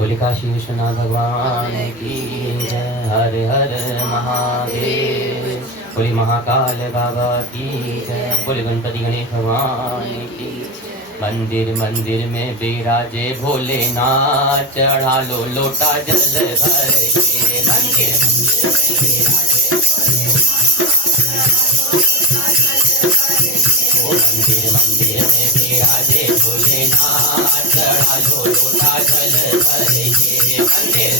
बोले काशी विश्वनाथ भगवान की जय। हर हर महादेव। बोले महाकाल बाबा की जय। बोले गणपति गणेश भगवान की। मंदिर मंदिर में विराजे भोलेनाथ, चढ़ा लो लोटा जल भर के। मंदिर मंदिर मंदिर में विराजे भोलेनाथ, चढ़ा लो लोटा जल भर के। मंदिर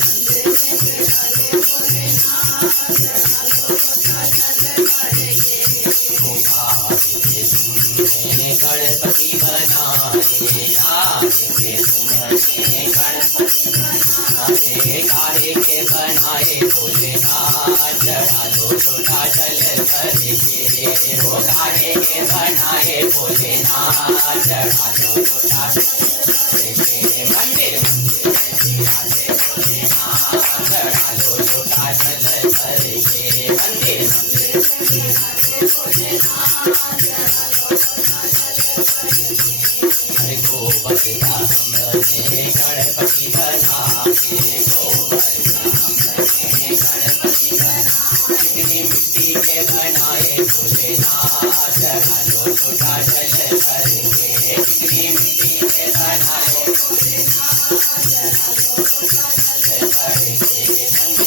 गणपति बनाए, काहे के बनाए भोलेनाथ, चढ़ा लो लोटा जल भर के। वो काहे के बनाए भोलेनाथ, चढ़ा लो लोटा मंदिर मंदिर भोलेनाथ, चढ़ा लो लोटा जल भर के। मंदिर गोवर्धा हमने गणपति बनाए, गोवर्धा हमने गणपति बनाए। कितनी मिट्टी के बनाए भोलेनाथ, चढ़ा लो लोटा जल भर के। कितनी मिट्टी के बनाए भोलेनाथ, चढ़ा लो लोटा जल भर के। मंदिर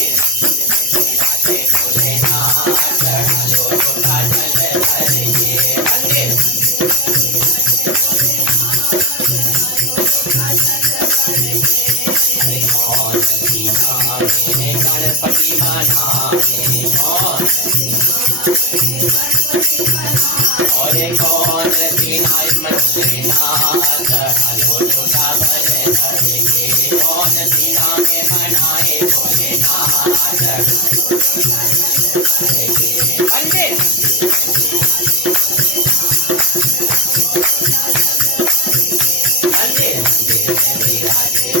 मंदिर भोलेनाथ, चढ़ा लो लोटा जल भर के। मंदिर गणपति बनाए और कौन बिनाए भोलेनाथ, चढ़ा लो लोटा भर के। कौन बिना में बनाए भोलेनाथ, मंदिर मंदिर मंदिर में विराजे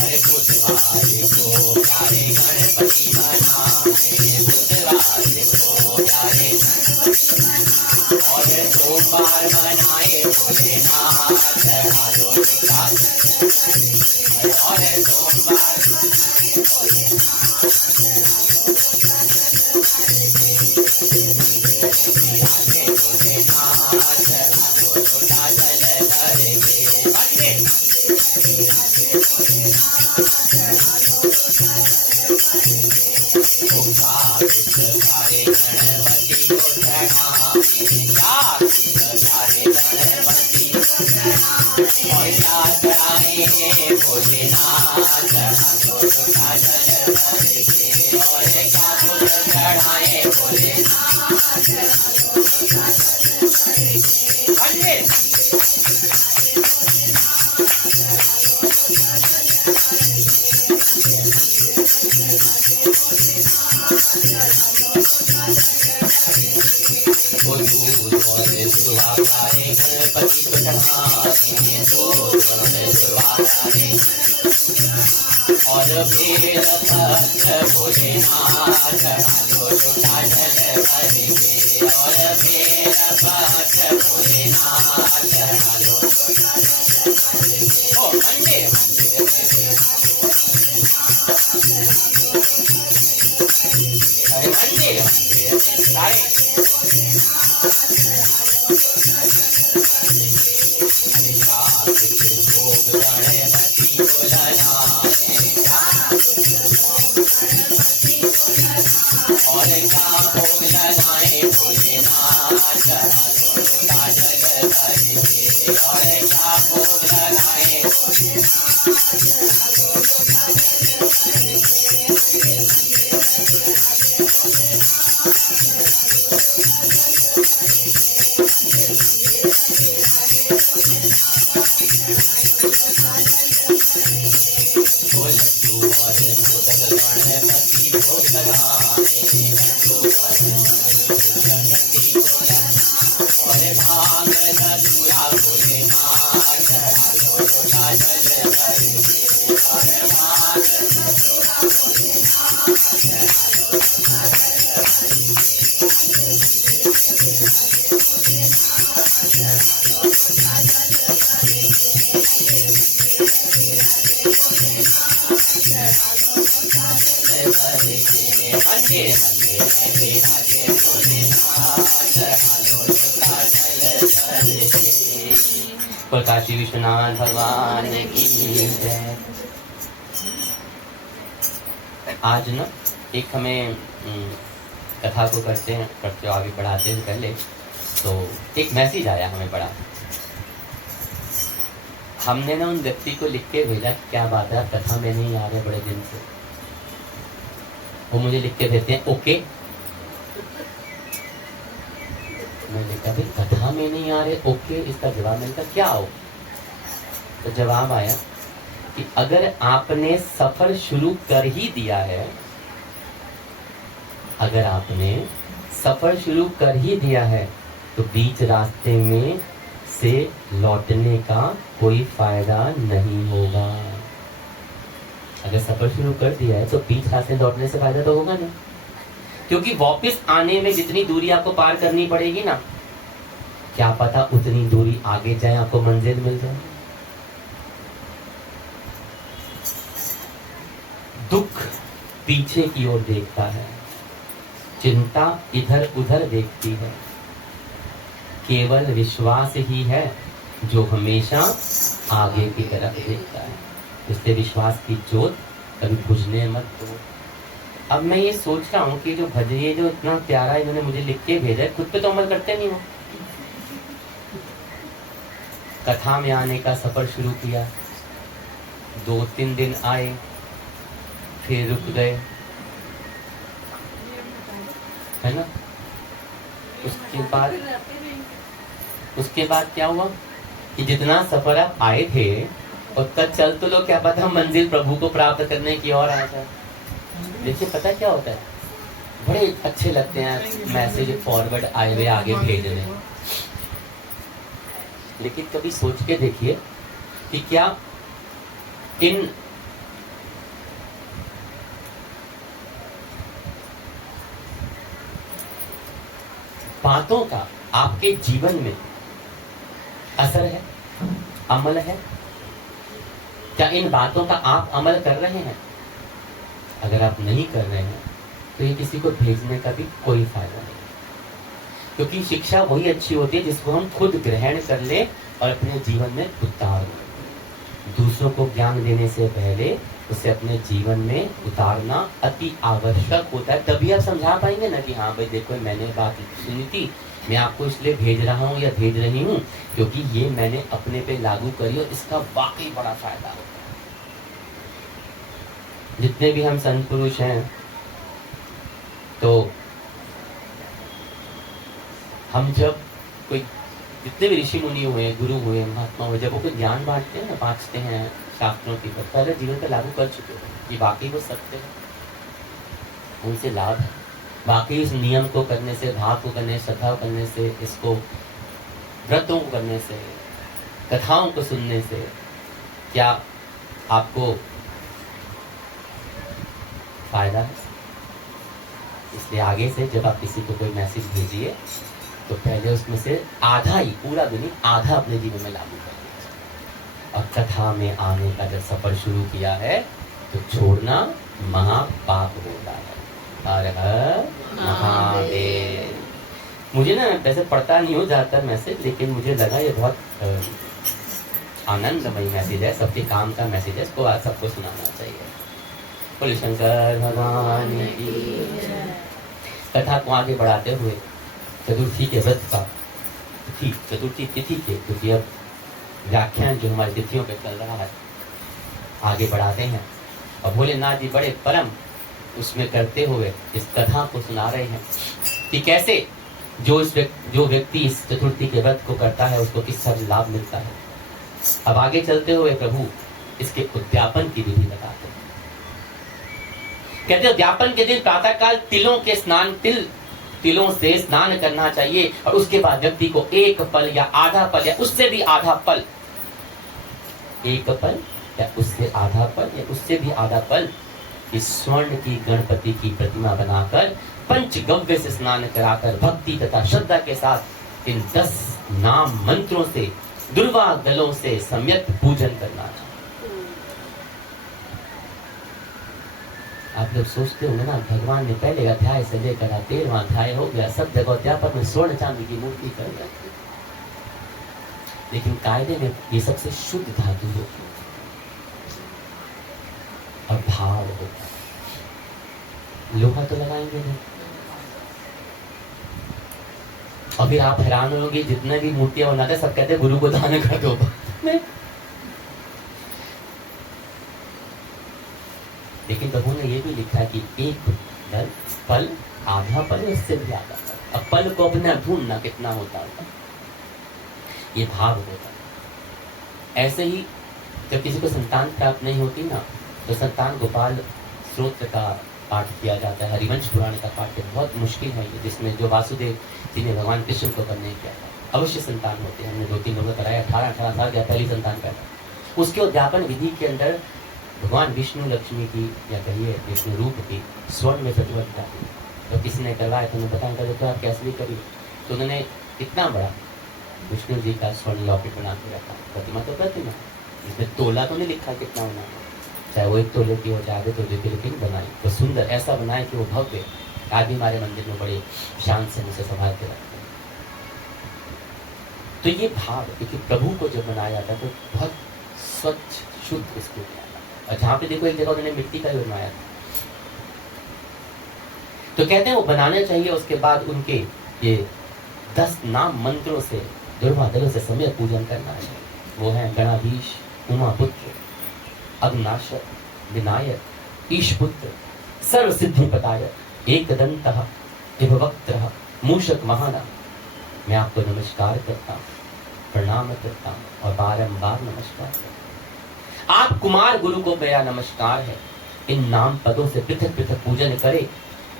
अरे बुधवार को प्यारे गणपति बनाए, बुधवार को प्यारे और सोमवार बनाए भोलेनाथ, चढ़ा लो लोटा और सोमवार गणपति को और क्या कराए भोलेनाथ, चढ़ा लो लोटा जल भर के। और क्या फूल चढ़ाए भोलेनाथ, चढ़ा लो लोटा जल भर के। मंदिर गणपति को चढ़ाए, और बेल पत्र भोलेनाथ, चढ़ा लो लोटा जल भर के। और बेल पत्र भोलेनाथ, चढ़ा लो लोटा जल भर के। ओ मंदिर मंदिर अरे मंदिर मंदिर सारे गणपति को लगाए और क्या भोग लगाए भोलेनाथ, चढ़ा लो लोटा जल भर के। और क्या भोग लगाए गणपति भोग लगाए, और भांग धतूरा भोलेनाथ, चढ़ा लो लोटा जल भर के। और भांग धतूरा भोलेनाथ, चढ़ा लो लोटा जल भर के। काशी विश्वनाथ भगवान की जय। आज ना एक हमें कथा को करते आगे बढ़ाते हैं पहले तो एक मैसेज आया हमें बड़ा। हमने ना उन व्यक्ति को लिख के भेजा, क्या बात है कथा में नहीं आ रहे बड़े दिन से। वो मुझे लिख के देते हैं ओके। मैंने कहा भाई कथा में नहीं आ रहे ओके, इसका जवाब मिलता क्या हो? तो जवाब आया कि अगर आपने सफर शुरू कर ही दिया है, अगर आपने सफर शुरू कर ही दिया है तो बीच रास्ते में से लौटने का कोई फायदा नहीं होगा। अगर सफर शुरू कर दिया है तो बीच रास्ते लौटने से फायदा तो होगा नहीं, क्योंकि वापस आने में जितनी दूरी आपको पार करनी पड़ेगी ना, क्या पता उतनी दूरी आगे जाए आपको मंजिल मिल जाए। दुख पीछे की ओर देखता है, चिंता इधर उधर देखती है, केवल विश्वास ही है जो हमेशा आगे की तरफ देखता है। इसलिए विश्वास की ज्योत कभी बुझने मत दो। अब मैं ये सोच रहा हूँ कि जो भजन जो इतना प्यारा इन्होंने मुझे लिख के भेजा है, खुद पे तो अमल करते नहीं हो। कथा में आने का सफर शुरू किया, 2-3 दिन आए, फिर रुक गए, है ना। उसके बाद क्या हुआ कि जितना सफर आप आए थे उतना चल तो लो, क्या पता मंजिल प्रभु को प्राप्त करने की ओर आ जाए। देखिए पता क्या होता है, बड़े अच्छे लगते हैं मैसेज फॉरवर्ड आए हुए आगे भेजने, लेकिन कभी सोच के देखिए कि क्या इन बातों का आपके जीवन में असर है, अमल है? क्या इन बातों का आप अमल कर रहे हैं? अगर आप नहीं कर रहे हैं तो ये किसी को भेजने का भी कोई फायदा नहीं, क्योंकि शिक्षा वही अच्छी होती है जिसको हम खुद ग्रहण कर लें और अपने जीवन में उतार लें। दूसरों को ज्ञान देने से पहले उसे अपने जीवन में उतारना अति आवश्यक होता है, तभी आप समझा पाएंगे ना कि हाँ भाई देखो मैंने बात सुनी थी, मैं आपको इसलिए भेज रहा हूँ या भेज रही हूँ क्योंकि ये मैंने अपने पे लागू करी और इसका वाकई बड़ा फायदा होता है। जितने भी हम संत पुरुष हैं तो हम जब कोई जितने भी ऋषि मुनि हुए, गुरु हुए, महात्मा हुए, जब वो कोई ज्ञान बांटते हैं ना, बांटते हैं शास्त्रों की, पहले जीवन पे लागू कर चुके हैं कि बाकी वो सत्य है, उनसे लाभ है। बाकी इस नियम को करने से, भाव को करने से, श्रद्धा करने से, इसको व्रतों को करने से, कथाओं को सुनने से क्या आपको फायदा है? इसलिए आगे से जब आप किसी को कोई मैसेज भेजिए तो पहले उसमें से आधा ही, पूरा भी नहीं, आधा अपने जीवन में लागू कर लीजिए। और कथा में आने का जब सफर शुरू किया है तो छोड़ना महापाप होता है। हर हर महादेव। मुझे ना वैसे पढ़ता नहीं हो ज़्यादातर मैसेज, लेकिन मुझे लगा ये बहुत आनंदमय मैसेज है, सबके काम का मैसेज है, इसको आज सबको सुनाना चाहिए। बोले शंकर भगवान की। कथा को आगे बढ़ाते हुए चतुर्थी के व्रत का चतुर्थी तिथि के, क्योंकि अब व्याख्यान जो हमारी तिथियों पे चल रहा है आगे बढ़ाते हैं, और भोलेनाथ जी बड़े परम उसमें करते हुए इस कथा को सुना रहे हैं कि कैसे जो व्यक्ति इस चतुर्थी के व्रत को करता है उसको किस तरह लाभ मिलता है। अब आगे चलते हुए प्रभु इसके उद्यापन की विधि बताते हैं। कहते हैं उद्यापन के दिन प्रातःकाल तिलों से स्नान करना चाहिए, और उसके बाद व्यक्ति को एक पल या आधा पल या उससे भी आधा पल, एक पल या उससे आधा पल या उससे भी आधा पल इस स्वर्ण की गणपति की प्रतिमा बनाकर पंचगव्य से स्नान कराकर भक्ति तथा श्रद्धा के साथ इन 10 नाम मंत्रों से दुर्वा दलों से सम्यक पूजन करना चाहिए। आप लोग सोचते होंगे ना, भगवान ने पहले अध्याय से लेकर 13वां अध्याय हो गया, सब जगह अध्यापक में स्वर्ण चांदी की मूर्ति कर गया, लेकिन कायदे में ये सबसे शुद्ध धातु होती है और भाव होता है। लोहा तो लगाएंगे नहीं। और फिर आप हैरान होंगे, जितने भी मूर्तियां बनाते सब कहते गुरु को दान कर दो। लेकिन प्रभु ने ये भी लिखा कि एक पल आधा पल, इससे भी ज्यादा। अब पल को अपना ढूंढना कितना होता है, ये भाव होता है। ऐसे ही जब किसी को संतान प्राप्त नहीं होती ना, तो संतान गोपाल स्तोत्र का पाठ किया जाता है, हरिवंश पुराण का पाठ है, बहुत मुश्किल है ये, जिसमें जो वासुदेव जी ने भगवान कृष्ण को करने किया था। अवश्य संतान होते हैं, हमने 2-3 लोगों कराया, 18 साल का पहली संतान पैदा। उसके उद्यापन विधि के अंदर भगवान विष्णु लक्ष्मी की, या कहिए विष्णु रूप की स्वर्ण में प्रतिमा थी। तो किसी ने करवाया तो उन्हें बताया तो आप कैसे भी करिए। तो उन्होंने इतना बड़ा विष्णु जी का स्वर्ण लॉकेट बना के रखा। प्रतिमा तो प्रतिमा, इसमें तोला तो नहीं लिखा कितना होना है, चाहे वो 1 तोले की हो चाहे आधे तोले की, लेकिन बनाई वो सुंदर, ऐसा बनाए कि वो भव्य। आज भी हमारे मंदिर में बड़े शान से उसे संभाल के रखते हैं। तो ये भाव, क्योंकि प्रभु को जब बनाया जाता है तो बहुत स्वच्छ शुद्ध उसको बनाया। और जहाँ पे देखो एक जगह उन्होंने मिट्टी का ही बनवाया था। तो कहते हैं वो बनाना चाहिए। उसके बाद उनके ये 10 नाम मंत्रों से दुर्वादलों से समय पूजन करना है। वो है गणाधीश, उमापुत्र, अग्नाशक, विनायक, ईशपुत्र, सर्व सिद्धि पदायक, एकदंतः, विभवक्त्रः, मूषक महाना। मैं आपको नमस्कार करता हूँ, प्रणाम करता हूँ और बारंबार नमस्कार करता हूँ। आप कुमार गुरु को मेरा नमस्कार है। इन नाम पदों से पृथक पृथक पूजन करे।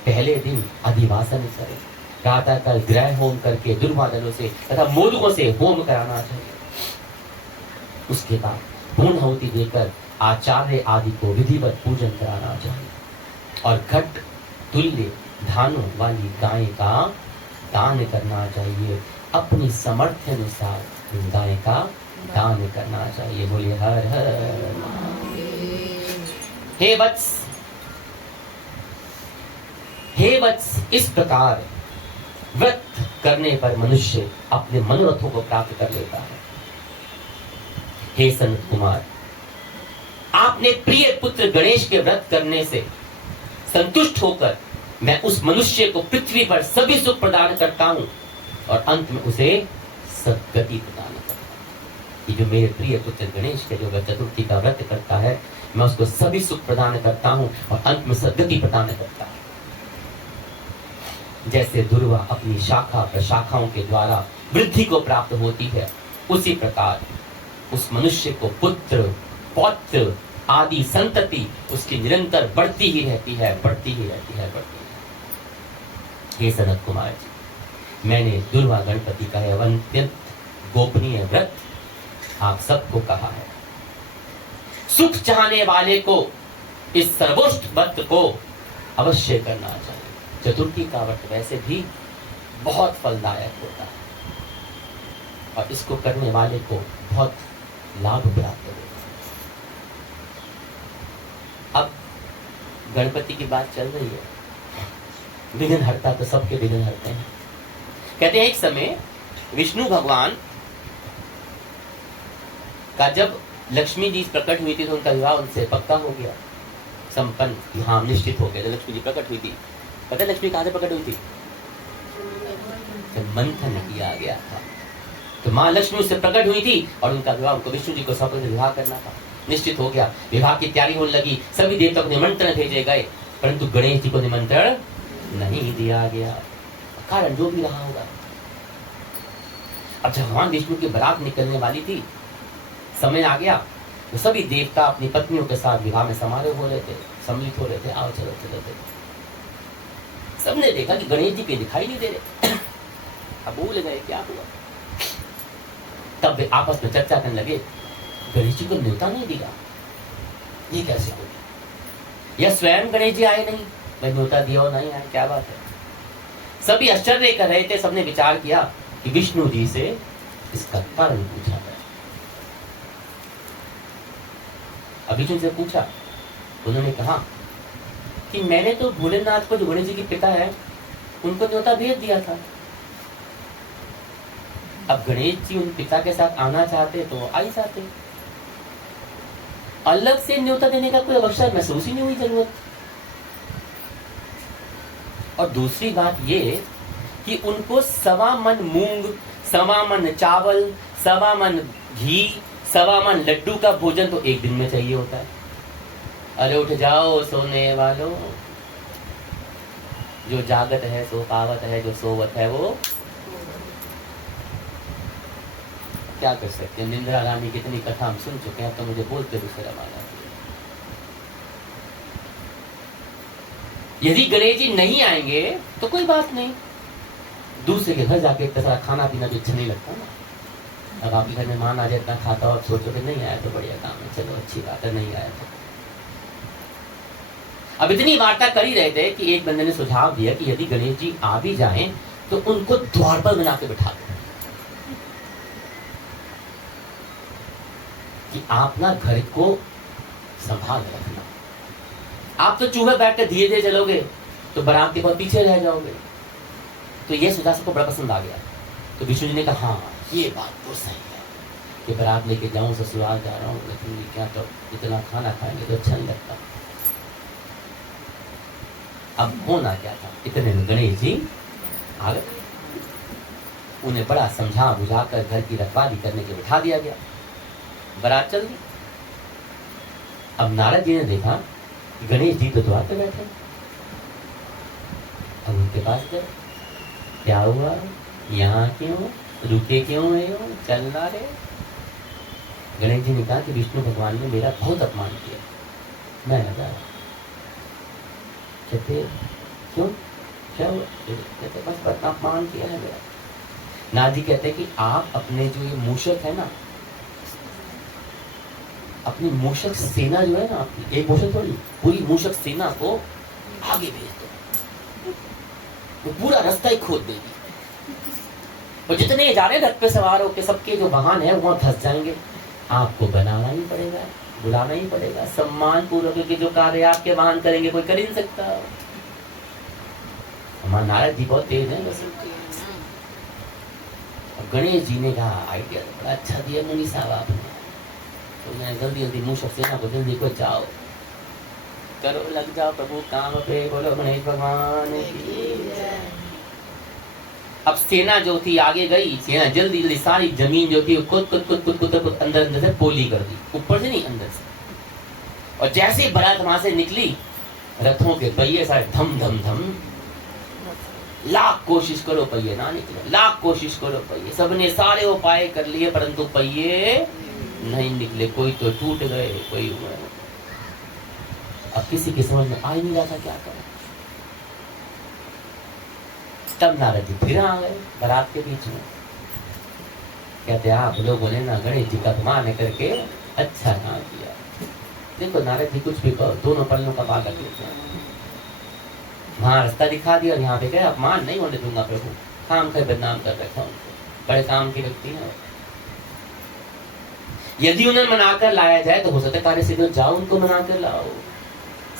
पहले दिन अधिवासन करे, प्रातःकाल ग्रह होम करके दुर्वादलों से तथा मोदकों से होम कराना चाहिए। उसके बाद पूर्ण आहुति देकर आचार्य आदि को विधिवत पूजन कराना चाहिए और घट तुल्य धानों वाली गाय का दान करना चाहिए। अपनी सामर्थ्य अनुसार गाय का दान करना चाहिए। बोलिए हर हर महादेव। हे वत्स, इस प्रकार व्रत करने पर मनुष्य अपने मनोरथों को प्राप्त कर लेता है। हे सनत कुमार, आपने प्रिय पुत्र गणेश के व्रत करने से संतुष्ट होकर मैं उस मनुष्य को पृथ्वी पर सभी सुख प्रदान करता हूं और अंत में उसे सद्गति प्रदान करता हूं। कि जो मेरे प्रिय पुत्र गणेश के जो चतुर्थी का व्रत करता है, मैं उसको सभी सुख प्रदान करता हूं और अंत में सद्गति प्रदान करता हूं। जैसे दुर्वा अपनी शाखा प्रशाखाओं के द्वारा वृद्धि को प्राप्त होती है, उसी प्रकार उस मनुष्य को पुत्र पौत्र आदि संतति उसकी निरंतर बढ़ती ही रहती है, बढ़ती ही रहती है, बढ़ती है। हे सनत कुमार जी, मैंने दुर्वा गणपति का अत्यंत गोपनीय व्रत आप सबको कहा है। सुख चाहने वाले को इस सर्वोच्च व्रत को अवश्य करना चाहिए। चतुर्थी का व्रत वैसे भी बहुत फलदायक होता है और इसको करने वाले को बहुत लाभ प्राप्त होता है। अब गणपति की बात चल रही है, विघ्न हरता तो सबके विघ्न हरते हैं। कहते हैं एक समय विष्णु भगवान का जब लक्ष्मी जी प्रकट हुई थी तो उनका विवाह उनसे पक्का हो गया, संपन्न, हाँ निश्चित हो गया। जब लक्ष्मी जी प्रकट हुई थी, पता है लक्ष्मी कहां से प्रकट हुई थी? जब मंथन किया गया था तो माँ लक्ष्मी उससे प्रकट हुई थी और उनका विवाह, उनको विष्णु जी को सौंप विवाह करना था, निश्चित हो गया। विवाह की तैयारी होने लगी, सभी देवताओं को निमंत्रण भेजे गए, परंतु गणेश जी को निमंत्रण नहीं दिया गया। कारण जो भी रहा होगा। अब जब भगवान विष्णु की बारात निकलने वाली थी, समय आ गया, तो सभी देवता अपनी पत्नियों के साथ विवाह में समारोह हो रहे थे, सम्मिलित हो रहे थे, आओ चलो चलो चलो। सबने देखा कि गणेश जी के दिखाई नहीं दे रहे। अब भूल गए क्या हुआ। तब वे आपस में चर्चा करने लगे, गणेश जी को न्योता नहीं दिया, ये कैसे हो गया? या स्वयं गणेश जी आए नहीं, मैं न्योता दिया और नहीं आए, क्या बात है? सभी आश्चर्य कर रहे थे। सबने विचार किया कि विष्णु जी से इसका कारण पूछा गया। अभिषेक से पूछा, उन्होंने कहा कि मैंने तो भोलेनाथ को, जो गणेश जी के पिता है, उनको न्योता भेज दिया था। अब गणेश जी उन पिता के साथ आना चाहते तो आ ही जाते, अलग से न्योता देने का कोई अवसर महसूस ही नहीं हुई जरूरत। और दूसरी बात ये कि उनको 1.25 मन मूंग, 1.25 मन चावल, 1.25 मन घी, 1.25 मन लड्डू का भोजन तो एक दिन में चाहिए होता है। अरे उठ जाओ सोने वालों, जो जागत है सो पावत है, जो सोवत है वो क्या कर सकते हैं। निंद्रा रानी की इतनी कथा हम सुन चुके हैं, तो मुझे बोलते हुए शर्म आ जाती है। यदि गणेश जी नहीं आएंगे तो कोई बात नहीं, दूसरे के घर जाके इतना सारा खाना पीना भी अच्छा नहीं लगता ना। अब आपके घर में मान आ जाए, इतना खाता हो, सोचो कि नहीं आया तो बढ़िया काम है, चलो अच्छी बात है, नहीं आया तो। अब इतनी वार्ता कर ही रहे थे कि एक बंदे ने सुझाव दिया कि यदि गणेश जी आ भी जाएं तो उनको द्वार पर बना के बिठा दो, कि आप ना घर को संभाल रखना। आप तो चूहे बैठ कर धीरे धीरे चलोगे तो बारात के बाद पीछे रह जाओगे। तो ये सुझाव सबको बड़ा पसंद आ गया। तो विष्णु जी ने कहा, हाँ ये बात तो सही है कि बारात लेके जाऊं, ससुराल जा रहा हूँ, लेकिन क्या तो इतना खाना खाएंगे तो अच्छा नहीं लगता। अब होना क्या था, इतने गणेश जी आ गए, उन्हें बड़ा समझा बुझाकर घर की रखवाली करने के बिठा दिया गया। बारात चल गई। अब नारद जी ने देखा गणेश जी तो द्वार पे बैठे। अब उनके पास गए, क्या हुआ, यहाँ क्यों रुके, क्यों हो, चल ना रहे। गणेश जी ने कहा कि विष्णु भगवान ने मेरा बहुत अपमान किया, मैं लगा। कहते क्यों, क्या हुआ? कहते बस बड़ा अपमान किया है मेरा। नारद जी कहते कि आप अपने जो ये मूषक है ना, अपनी मूषक सेना जो है ना, आपकी एक मूषक थोड़ी, पूरी मूषक सेना को आगे भेज दो, वो पूरा रास्ता ही खोद देगी। और जितने जा रहे रथ पे सवार होकर, सबके जो वाहन है वहां धंस जाएंगे। आपको बनाना ही पड़ेगा, बुलाना ही पड़ेगा, सम्मान पूर्वक के जो कार्य आपके वाहन करेंगे कोई कर ही नहीं सकता। हमारे नारद जी बहुत तेज है। बस गणेश जी ने कहा आइडिया तो बड़ा अच्छा दिया मुनि साहब आपने, तो मैं जल्दी जल्दी मूषक सेना को जल्दी को जाओ, करो लग जाओ प्रभु काम पे, बोलो गणेश भगवान की। अब सेना जो थी आगे गई, सेना जल्दी जल्दी सारी जमीन जो थी खुद खुद खुद खुद खुद खुद अंदर अंदर से पोली कर दी, ऊपर से नहीं अंदर से। और जैसे बारात वहां से निकली, रथों के पहिए सारे धम धम धम, लाख कोशिश करो पहिए ना निकले, लाख कोशिश करो पहिए, सबने सारे उपाय कर लिए परंतु पहिए नहीं निकले। कोई तो टूट गए, कोई हुए। अब किसी की समझ में आ ही नहीं रहा था क्या करें। तब नारद जी फिर आ गए बारात के बीच में, कहते आप लोगों ने ना गणेश जी का अपमान करके अच्छा काम किया। देखो नारद जी कुछ भी कहो, दोनों पल्लों का बाल रख लेते हैं। वहां रास्ता दिखा दिया और यहाँ पे क्या अपमान नहीं होने दूंगा प्रभु, काम कर बदनाम कर रखा उनको, बड़े काम की व्यक्ति है। यदि उन्हें मनाकर लाया जाए तो हो सकता है कार्य सिद्ध हो, जाओ उनको मनाकर लाओ,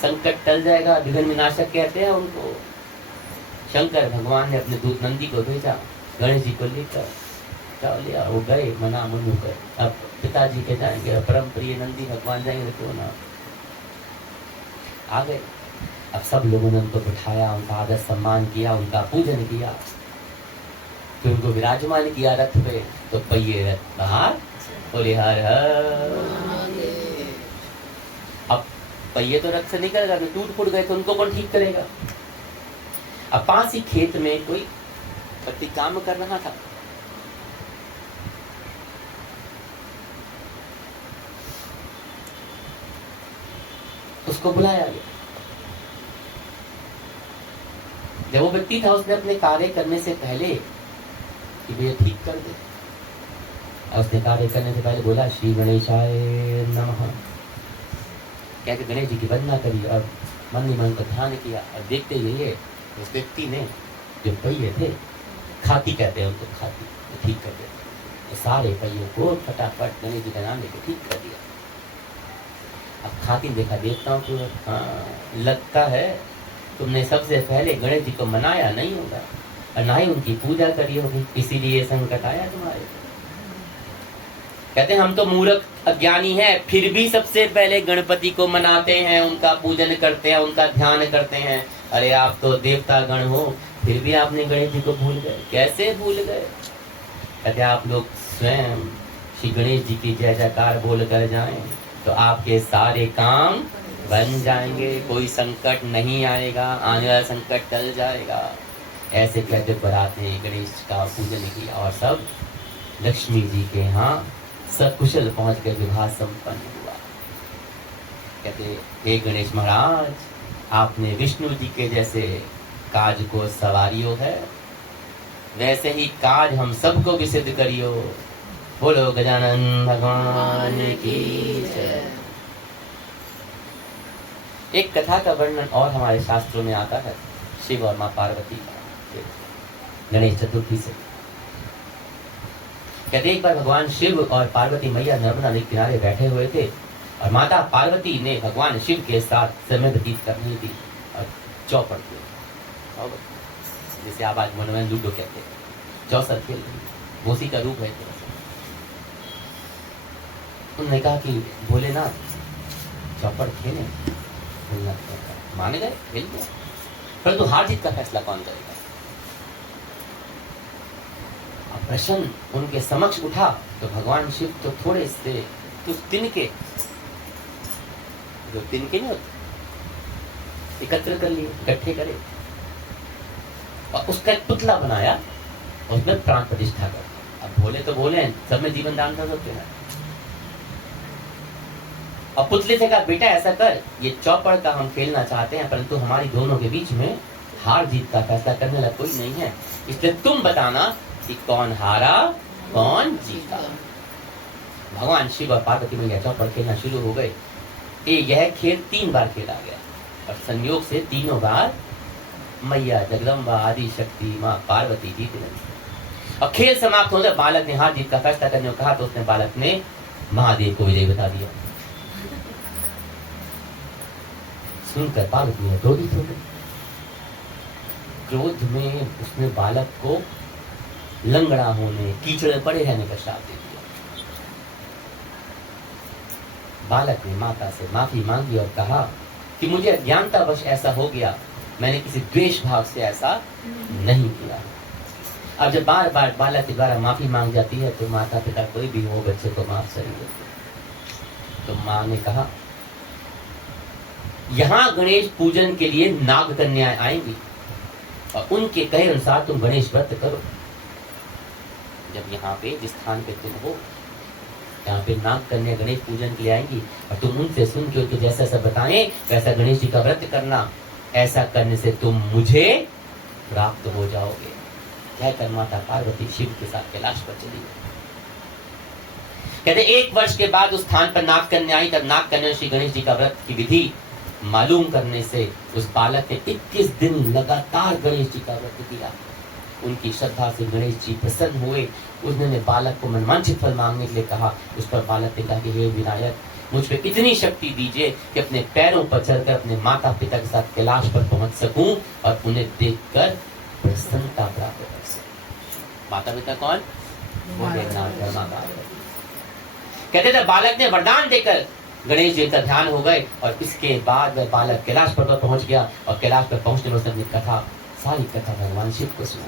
संकट टल जाएगा। विघ्न विनाशक कहते हैं उनको। शंकर भगवान ने अपने दूत नंदी को भेजा, गणेश जी को लेकर जाओ ले आओ। वो गए मना मनु कर। अब पिताजी के जाएंगे, परम प्रिय नंदी भगवान जाएंगे तो ना, आ गए। अब सब लोगों ने उनको बिठाया, उनका आदर सम्मान किया, उनका पूजन किया, फिर उनको विराजमान किया रथ पे। तो पहिए रथ बाहर, बोले हर हर। अब पहिए तो रथ से निकल गए, टूट फूट गए, तो उनको कौन ठीक करेगा। अब पास ही खेत में कोई पति काम कर रहा था। उसको बुलाया गया। जब वो व्यक्ति था, उसने अपने कार्य करने से पहले कि भैया ठीक कर दे, उसने कार्य करने से पहले बोला श्री गणेशाय नमः, क्या कि गणेश जी की वंदना करी और मन ही मन का ध्यान किया। और देखते ये उस व्यक्ति ने जो पहिए थे, खाती कहते हैं उनको, खाती ठीक कर दिया, सारे पहियों को फटाफट गणेश जी का नाम लेकर ठीक कर दिया। अब खातिर देखा देवताओं को, लगता है तुमने सबसे पहले गणेश जी को मनाया नहीं होगा और ना ही उनकी पूजा करी होगी, इसीलिए संकट आया तुम्हारे। कहते हैं हम तो मूर्ख अज्ञानी हैं, फिर भी सबसे पहले गणपति को मनाते हैं, उनका पूजन करते हैं, उनका ध्यान करते हैं। अरे आप तो देवता गण हो, फिर भी आपने गणेश जी को भूल गए, कैसे भूल गए? कहते आप लोग स्वयं श्री गणेश जी की जय जयकार बोल कर जाएं तो आपके सारे काम बन जाएंगे, कोई संकट नहीं आएगा, आने वाला संकट टल जाएगा। ऐसे कहते बराते गणेश का पूजन किया और सब लक्ष्मी जी के यहाँ सकुशल पहुंच कर विवाह संपन्न हुआ। कहते हे गणेश महाराज, आपने विष्णु जी के जैसे काज को सवारियो है, वैसे ही काज हम सबको भी सिद्ध करियो। बोलो गजानन भगवान की जय। एक कथा का वर्णन और हमारे शास्त्रों में आता है, शिव और माँ पार्वती का, गणेश चतुर्थी से। कहते एक बार भगवान शिव और पार्वती मैया नर्मदा नदी किनारे बैठे हुए थे और माता पार्वती ने भगवान शिव के साथ समय व्यतीत करनी थी और चौपड़ खेल, जैसे आप आज मनोरंजन लूडो कहते हैं, चौसर खेल, उसी का रूप है। उन्होंने कहा कि भोलेनाथ चौपड़ खेले, मान गए, खेल गए, परंतु हार जीत का फैसला कौन करेगा? प्रश्न उनके समक्ष उठा तो भगवान शिव तो थोड़े से कुछ तिनके, जो तिनके नहीं होते, एकत्र कर लिए, इकट्ठे करे और उसका एक पुतला बनाया, उसमें प्राण प्रतिष्ठा कर। अब भोले तो बोले, सब में जीवन दान कर सकते हैं। और पुतले से कहा बेटा ऐसा कर, ये चौपड़ का हम खेलना चाहते हैं, परंतु हमारी दोनों के बीच में हार जीत का फैसला करने वाला कोई नहीं है, इसलिए तुम बताना कि कौन हारा कौन जीता। भगवान शिव और पार्वती मैया चौपड़ खेलना शुरू हो गए। यह खेल 3 बार खेला गया और संयोग से तीनों बार मैया जगदम्बा आदि शक्ति माँ पार्वती जीत गई। और खेल समाप्त होने बालक ने हार जीत का फैसला करने को कहा तो उसने बालक ने महादेव को विजय बता दिया। सुनकर पार्वती ने क्रोधित हो गई। क्रोध में उसने बालक को लंगड़ा होने, कीचड़ पड़े रहने का श्राप दे दिया। बालक ने माता से माफी मांगी और कहा कि मुझे अज्ञानतावश ऐसा हो गया, मैंने किसी द्वेष भाव से ऐसा नहीं किया। अब जब बार बार बालक के द्वारा माफी मांग जाती है तो माता पिता कोई भी हो बच्चे को माफ कर देते। तो माँ ने कहा यहाँ गणेश पूजन के लिए नाग कन्याएं आएंगी और उनके कहे अनुसार तुम गणेश व्रत करो। जब यहाँ पे जिस स्थान पे तुम हो, यहाँ पे नाग कन्या गणेश पूजन के लिए आएंगी और तुम उनसे सुन के उनके जैसा सब बताएं वैसा गणेश जी का व्रत करना, ऐसा करने से तुम मुझे प्राप्त हो जाओगे। कहकर माता पार्वती शिव के साथ कैलाश पर चली गई। कहते 1 वर्ष के बाद उस स्थान पर नाग कन्या आई। तब नाग कन्या श्री गणेश जी का व्रत की विधि मालूम करने से उस बालक ने 21 दिन लगातार गणेश जी का व्रत किया। उनकी श्रद्धा से गणेश जी प्रसन्न हुए। उसने बालक को मनवांछित फल मांगने के लिए कहा। उस पर बालक ने कहा कि हे विनायक, मुझ पे इतनी शक्ति दीजिए कि अपने पैरों पर चलकर अपने माता पिता के साथ कैलाश पर पहुंच सकूं और उन्हें देखकर प्रसन्नता प्राप्त कर सकूं। माता पिता कौन? कहते थे बालक ने वरदान देकर गणेश जी का ध्यान हो गए और इसके बाद वह बालक कैलाश पर्वत पर पहुंच गया और कैलाश पर पहुंचने पर उसने कथा, सारी कथा भगवान शिव को सुना।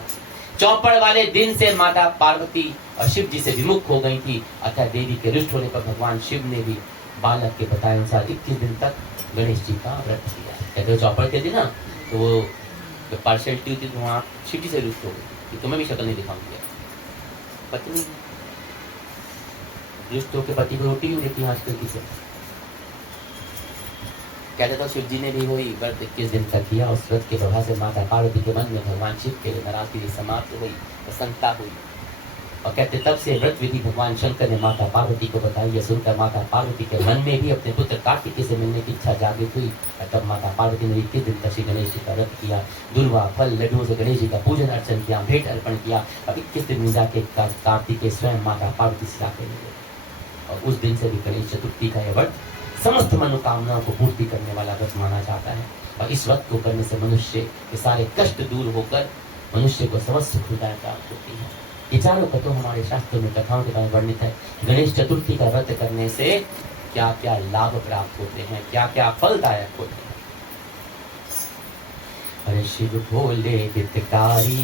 चौपड़ वाले दिन से माता पार्वती और शिव जी से विमुख हो गई थी, अतः देवी के रुष्ट होने पर भगवान शिव ने भी बालक के बताए अनुसार 21 दिन तक गणेश जी का व्रत किया। कहते चौपड़ के दिन ना तो वो पार्शलिटी होती, वहां शिव जी से रुष्ट हो गई, तुम्हें भी शक्ल नहीं दिखाऊंगी। पत्नी रुष्ट होकर पति को रोटी भी देती आजकल की। कहते तो शिव जी ने भी वही व्रत 21 दिन तक किया। उस व्रत के प्रभाव से माता पार्वती के मन में भगवान शिव के नाराजगी समाप्त हुई, प्रसन्नता हुई। और कहते तब से व्रत विधि भगवान शंकर ने माता पार्वती को बताई। यह सुनकर माता पार्वती के मन में भी अपने पुत्र कार्तिकेय से मिलने की इच्छा जागृत हुई। और तब माता पार्वती ने 21 दिन तक श्री गणेश जी का व्रत किया, दुर्वा फल लड्डुओं से गणेश जी का पूजन अर्चन किया, भेंट अर्पण किया। अब 21 दिन में जाके कार्तिकेय स्वयं माता पार्वती से जाके मिले। और उस दिन से भी गणेश चतुर्थी का यह व्रत समस्त मनोकामनाओं को पूर्ति करने वाला व्रत माना जाता है। और इस व्रत को करने से मनुष्य के सारे कष्ट दूर होकर मनुष्य को समस्त सुखदायक प्राप्त होती है। ये चारों कथों हमारे शास्त्रों में कथाओं के द्वारा वर्णित है। गणेश चतुर्थी का व्रत करने से क्या क्या लाभ प्राप्त होते हैं, क्या क्या फलदायक होते हैं। अरे शिव भोले हितकारी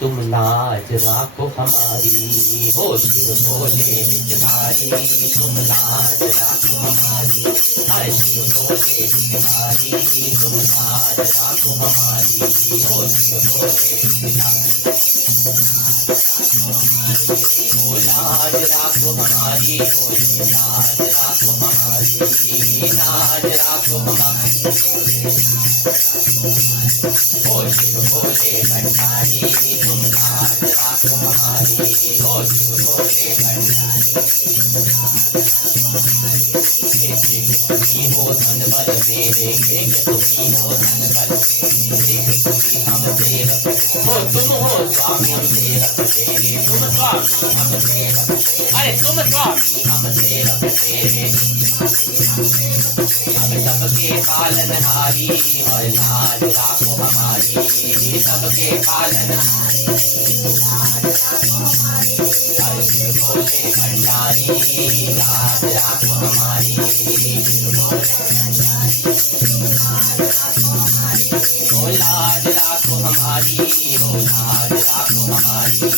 तुम लाज राखो हमारी, हो शिव भोले हितकारी तुम लाज राखो हमारी। अरे शिव भोले हितकारी तुम लाज राखो हमारी, हो शिव भोले हितकारी हो लाज राखो हमारी, हो लाज राखो हमारी, लाज राखो हमारी। ओ शिव भोले भंडारी तुम लाज राखो हमारी, ओ शिव भोले भंडारी। तुम्ही हो धन बल मेरे, एक तुम्ही हो धन बल, एक तुम्ही हम सेवक हो, तुम हो स्वामी हम सेवक तेरे, तुम स्वामी हम सेवक, अरे तुम स्वामी हम सेवक तेरे। अब सबके पालनहारी और लाज राखो हमारी, सबके पालनहारी भोले भंडारी लाज राखो हमारी। हो लाज राखो हमारी, हो लाज राखो हमारी,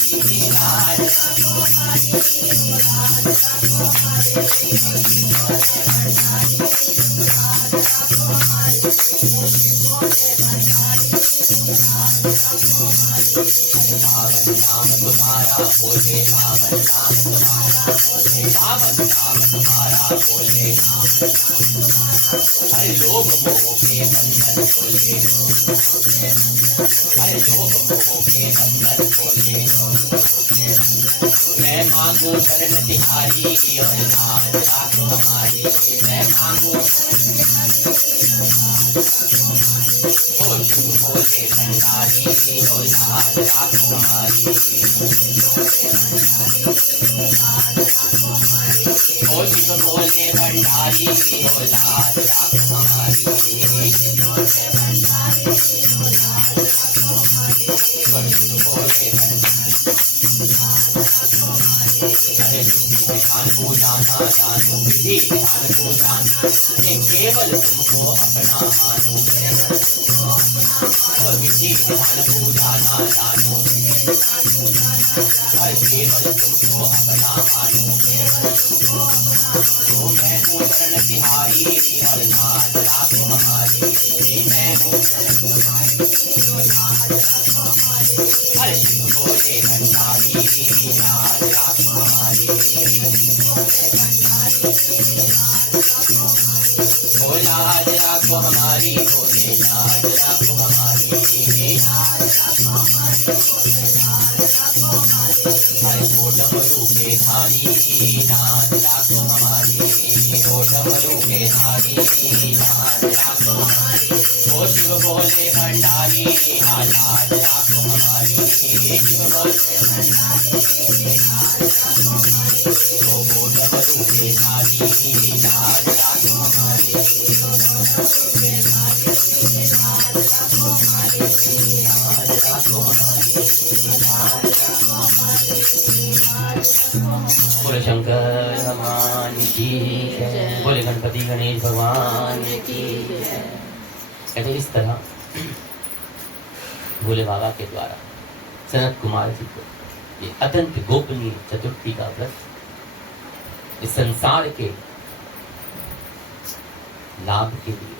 लाज राखो हमारी। पावन नाम तुम्हारा भोले, पावन नाम तुम्हारा भोले, पावन नाम तुम्हारा भोले। हरे लोभ मोह के बंधन खोले, हरे लोभ मोह के बंधन खोले। मैं मांगू शरण तिहारी और लाज राखो हमारी, मैं मांगू हो शिव भोले भंडारी, हो लाज राखो हमारी। हो शिव भोले भंडारी, हो लाज राखो हमारी। हो शिव भोले अरे विधान को जाना जानो, विधि विधान को जाना, ये केवल तुमको अपना मानो। विधि विधान को जाना जानो, हर केवल तुमको अपना मानो। तो मैं हूँ शरण तिहारी और लाज राखो हमारी, मैं हूँ हरे शिव भोले भंडारी लाज राखो हमारी। हो लाज राखो हमारी, भोले लाज राखो हमारी। हरे डमरू के धारी लाज राखो हमारी, डमरू के धारी लाज राखो हमारी। हो शिव भोले भंडारी लाज राखो हमारी, शिव भोले भंडारी। हो डमरू के धारी लाज राखो हमारी, लाज राखो हमारी। बोले शंकर भगवान की जय, बोले गणपति गणेश भगवान की जय। कहते इस तरह भोले बाबा के द्वारा सनत कुमार जी को ये अत्यंत गोपनीय चतुर्थी का व्रत इस संसार के लाभ के लिए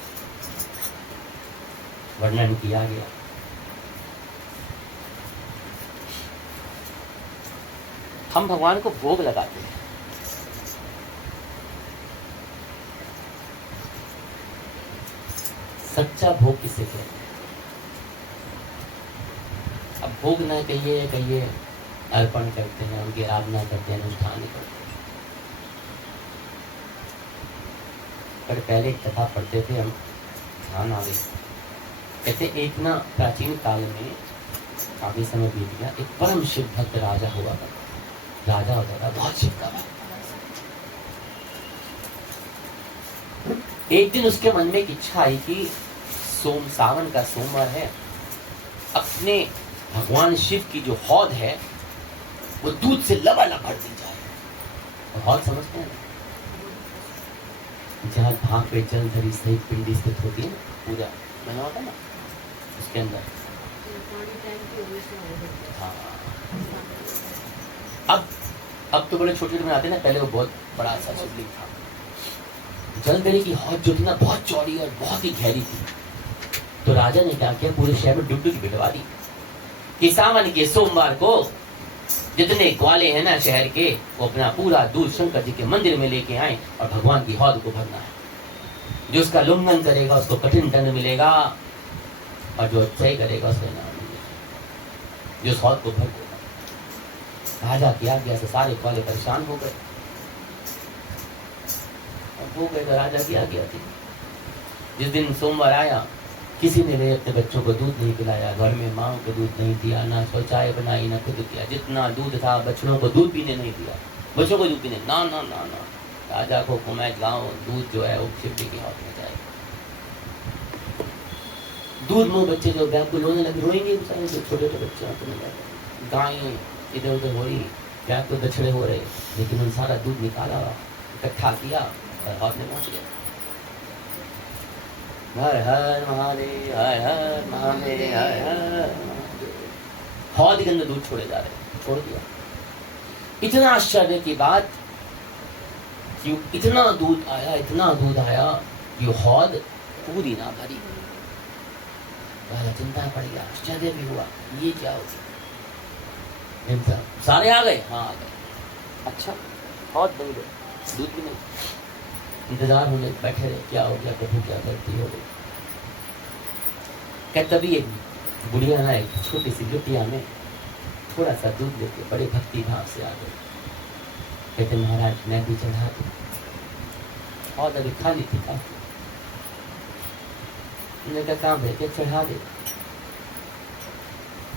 वर्णन किया गया। हम भगवान को भोग लगाते हैं, सच्चा भोग किसे कहते हैं? अब भोग ना कहिए अर्पण करते हैं, उनकी आराधना करते हैं, अनुष्ठान करते हैं। पर पहले एक कथा पढ़ते थे हम, ध्यान आ गई। कहते एक ना प्राचीन काल में, काफी समय बीत गया, एक परम शिव भक्त राजा हुआ था। राजा होता था, बहुत शिव का भक्त। एक दिन उसके मन में एक इच्छा आई कि सावन का सोमवार है, अपने भगवान शिव की जो हौद है वो दूध से लबालब भर दी जाए। तो हौद समझते हैं, जहाँ भाग पे जल धरी सहित पिंडी स्थित होती है, पूजा बना होता है ना, उसके अंदर। हाँ, अब तो बड़े छोटे छोटे बनाते हैं ना, पहले वो बहुत बड़ा सा शिवलिंग था। जल धरी की हौद जो थी ना, बहुत चौड़ी और बहुत ही गहरी थी। तो राजा ने क्या किया, पूरे शहर में डुबडुबी बिठवा दी कि सावन के सोमवार को जितने ग्वाले हैं ना शहर के, वो अपना पूरा दूध शंकर जी के मंदिर में लेके आए और भगवान की हौद को भरना है। जो उसका उल्लंघन करेगा उसको कठिन दंड मिलेगा, और जो अच्छा ही करेगा उसको इनाम मिलेगा, जो उस हौद को भर देगा। राजा की आज्ञा से सारे ग्वाले परेशान हो गए। तो राजा की आज्ञा थी। जिस दिन सोमवार आया, किसी ने भी अपने बच्चों को दूध नहीं पिलाया, घर में माँ को दूध नहीं दिया, ना शौचालय बनाई, ना खुद किया। जितना दूध था बच्चों को दूध पीने नहीं दिया, बच्चों को दूध पीने ना ना ना ना। राजा को घुमाए गाँव, दूध जो है वो शिव जी के हाथ में जाए। दूध मुँह बच्चे जो व्याकुल होने लगे, रोएंगे बेचारे, जो छोटे छोटे बच्चे, गाय इधर उधर हो रही, व्याकुल बछड़े हो रहे, लेकिन उन सारा दूध निकाला, इकट्ठा किया और हाथ में पहुँच गया। हर हर महादेव, हर हर महादेव, हर हर महादेव। हौद के अंदर दूध छोड़े जा रहे, छोड़ दिया। इतना आश्चर्य की बात कि इतना दूध आया, इतना दूध आया कि हौद पूरी ना भरी। राजा चिंता पड़ गया, आश्चर्य भी हुआ, ये क्या हो गया। सारे आ गए, हाँ आ गए। अच्छा, हौद बन गए, दूध भी नहीं। इंतजार होने बैठे रहे, क्या हो गया प्रभु, क्या गलती हो गई। क्या तभी एक बुढ़िया ना एक छोटी सी लुटिया में थोड़ा सा दूध लेके बड़े भक्ति भाव से आ गए। कहते महाराज मैं भी चढ़ा दूं, और अभी खाली थी काफी। उन्होंने कहा भेजे चढ़ा दे।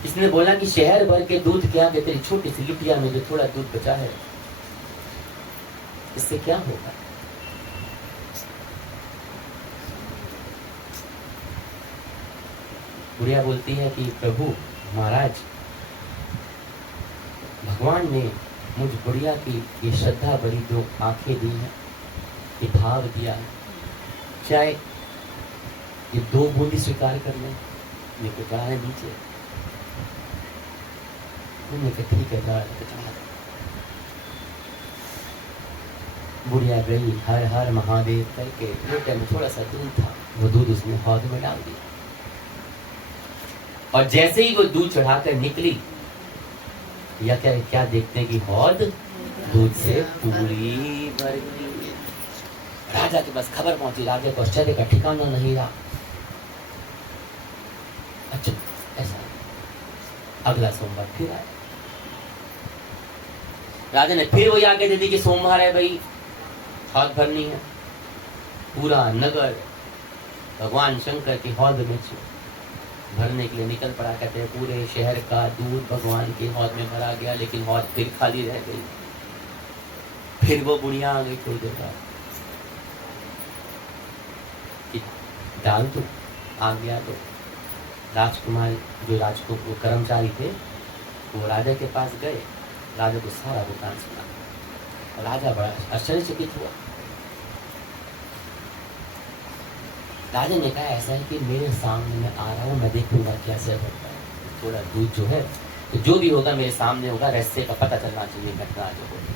इसने बोला कि शहर भर के दूध क्या तेरी छोटी सी लुटिया में जो थोड़ा दूध बचा है, इससे क्या होगा। बुढ़िया बोलती है कि प्रभु महाराज, भगवान ने मुझ बुढ़िया की ये श्रद्धा बड़ी जो आंखें दी हैं, ये भाव दिया है, चाहे ये 2 बूंदी स्वीकार कर लें, ये तो क्या है नीचे। उन्होंने कहा ठीक है, चढ़ा। बुढ़िया गई, हर हर महादेव करके लोटे में थोड़ा सा दूध था, वो दूध उसने हौद में डाल दिया। और जैसे ही वो दूध चढ़ाकर निकली, या क्या देखते हैं कि हौद दूध से पूरी भर गई। राजा के पास खबर पहुंची, राजा को आश्चर्य का ठिकाना नहीं रहा। अच्छा ऐसा, अगला सोमवार फिर आया। राजा ने फिर वही आगे दे दी कि सोमवार है भाई, हौद भरनी है। पूरा नगर भगवान शंकर की हौद में भरने के लिए निकल पड़ा। कहते हैं पूरे शहर का दूध भगवान की हौद में भरा गया, लेकिन हौद फिर खाली रह गई। फिर वो बुढ़िया आ गई थोड़ी देर बाद, डाल दो, आ गया। तो राजकुमार जो वो कर्मचारी थे, वो राजा के पास गए, राजा को सारा वृतांत सुना। राजा बड़ा आश्चर्यचकित हुआ। राजा ने कहा ऐसा है कि मेरे सामने मैं आ रहा हूँ, मैं देखूंगा कैसे होता है। थोड़ा दूध जो है, तो जो भी होगा मेरे सामने होगा, रास्ते का पता चलना चाहिए घटना जो होगी।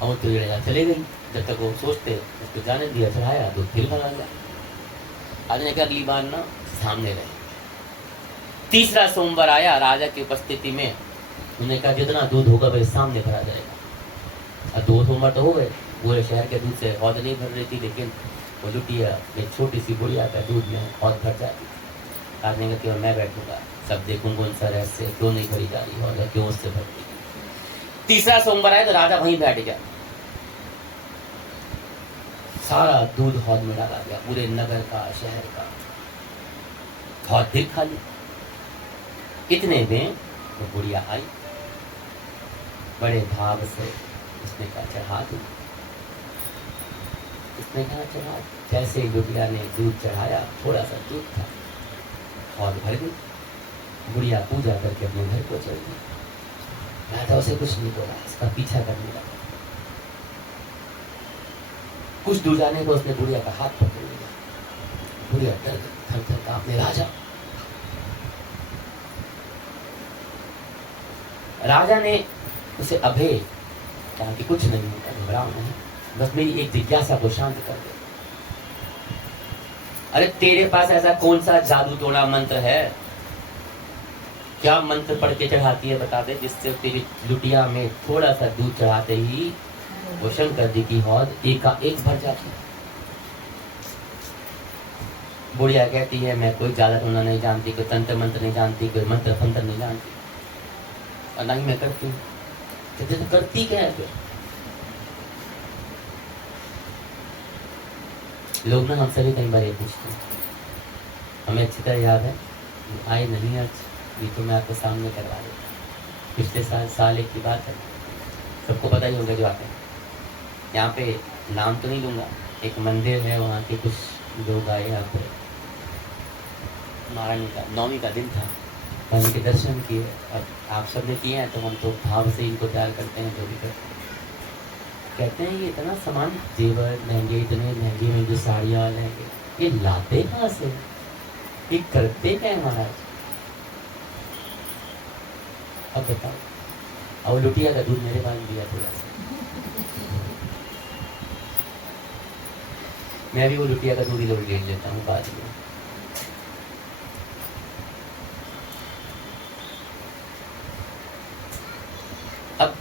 और तो राजा चले गई। जब तक वो सोचते उसको जाने दिया, चढ़ाया, दूध फिर भरा गया। राजा ने कहा अगली बार ना सामने रहे। तीसरा सोमवार आया, राजा की उपस्थिति में उन्होंने कहा जितना दूध होगा मेरे सामने भरा जाएगा। और 2 सोमवार तो हो गए, पूरे शहर के दूध से हौद नहीं भर रही थी, लेकिन वो लुटिया एक छोटी सी बुढ़िया का दूध में हौद भर जाती। आज नहीं केवल मैं बैठूंगा, सब देखूंगा उन सर ऐसे क्यों नहीं भरी जा रही और क्यों उससे भरती। तीसरा सोमवार आया तो राजा वहीं बैठ गया, सारा दूध हौद में डाला गया, पूरे नगर का शहर का हौद भी खाली। इतने में वो बुढ़िया आई, बड़े भाव से उसने कहा चढ़ा दी। उसने कहा चढ़ा। जैसे बुढ़िया ने दूध चढ़ाया, थोड़ा सा दूध था, हौद भर गई। बुढ़िया पूजा करके अपने घर को चल गई। राजा उसे कुछ नहीं बोला, इसका पीछा करने लगा। कुछ दूर जाने को उसने बुढ़िया का हाथ पकड़ लिया। बुढ़िया डर थर थर कांपने। राजा ने उसे अभय कहा कि कुछ नहीं होगा, घबराओ नहीं, बस मेरी एक जिज्ञासा को शांत कर दे। अरे तेरे पास ऐसा कौन सा जादू टोना मंत्र है, क्या मंत्र पढ़ के चढ़ाती है बता दे, जिससे तेरी लुटिया में थोड़ा सा दूध चढ़ाते ही वो शंकर जी की हौद एकाएक भर जाती है। बुढ़िया कहती है मैं कोई जादू टोना नहीं जानती, कोई तंत्र मंत्र नहीं जानती, कोई मंत्र फंत्र नहीं जानती, और नहीं मैं करती हूँ। कहते तो करती क्या है फिर? लोग ना हमसे भी कई बार ये पूछते हैं, हमें अच्छी तरह याद है, आए नहीं आज, ये तो मैं आपके सामने करवा रही, पिछले साल एक की बात है, सबको पता ही होगा जो आते हैं। यहाँ पे नाम तो नहीं लूँगा, एक मंदिर है, वहाँ के कुछ लोग आए यहाँ पे, महारानी का 9वीं का दिन था, हम इनके दर्शन किए। अब आप सब ने किए हैं तो हम तो भाव से इनको प्यार करते हैं, जो भी करते हैं। कहते हैं ये इतना सामान, जेवर लहंगे, इतने महंगे महंगे साड़ियाँ लहंगे, ये लाते कहाँ से, ये करते क्या है महाराज? अब बताओ। और लुटिया का दूध मेरे पास दिया थोड़ा सा, मैं भी वो लुटिया का दूध ही लोग ले लेता हूँ बाद में। अब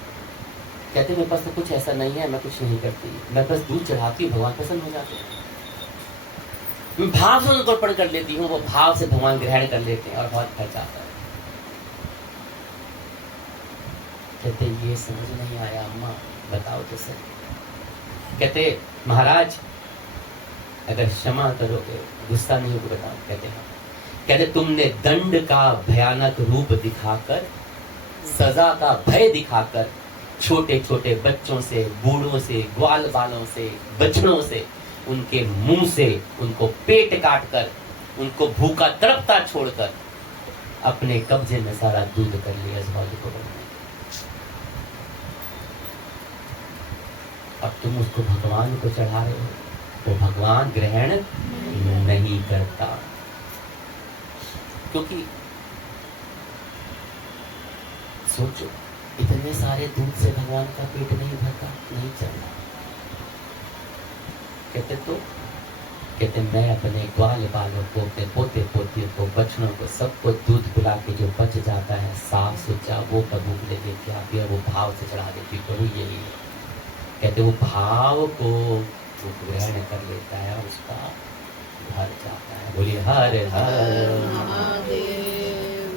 कहते मेरे पास तो कुछ ऐसा नहीं है, मैं कुछ नहीं करती, मैं बस दूध चढ़ाती हूँ, भगवान प्रसन्न हो जाते हैं। मैं भाव से उनको अर्पण कर लेती हूँ, वो भाव से भगवान ग्रहण कर लेते हैं और बहुत खर्च आता है। कहते ये समझ नहीं आया अम्मा, बताओ तो सही। कहते महाराज अगर क्षमा करोगे, गुस्सा नहीं होगा बताओ। कहते हाँ। कहते तुमने दंड का भयानक रूप दिखाकर, सजा का भय दिखाकर, छोटे छोटे बच्चों से, बूढ़ों से, ग्वाल बालों से, बछड़ों से, उनके मुंह से उनको पेट काट कर, उनको भूखा तड़पता छोड़कर अपने कब्जे में सारा दूध कर लिया इस हौद को बनाने। अब तुम उसको भगवान को चढ़ा रहे हो, तो भगवान ग्रहण नहीं करता, क्योंकि सोचो इतने सारे दूध से भगवान का पेट नहीं भरता, नहीं चलता। कहते मैं अपने ग्वाल बालों को, अपने पोते पोतियों को, बच्चों को, सबको दूध पिला के जो बच जाता है साफ सुथरा, वो प्रभु के लिए लेके आती है, वो भाव से चढ़ा देती प्रभु। यही है, कहते वो भाव को वो ग्रहण कर लेता है और उसका भर जाता है। बोलिए हर हर महादेव।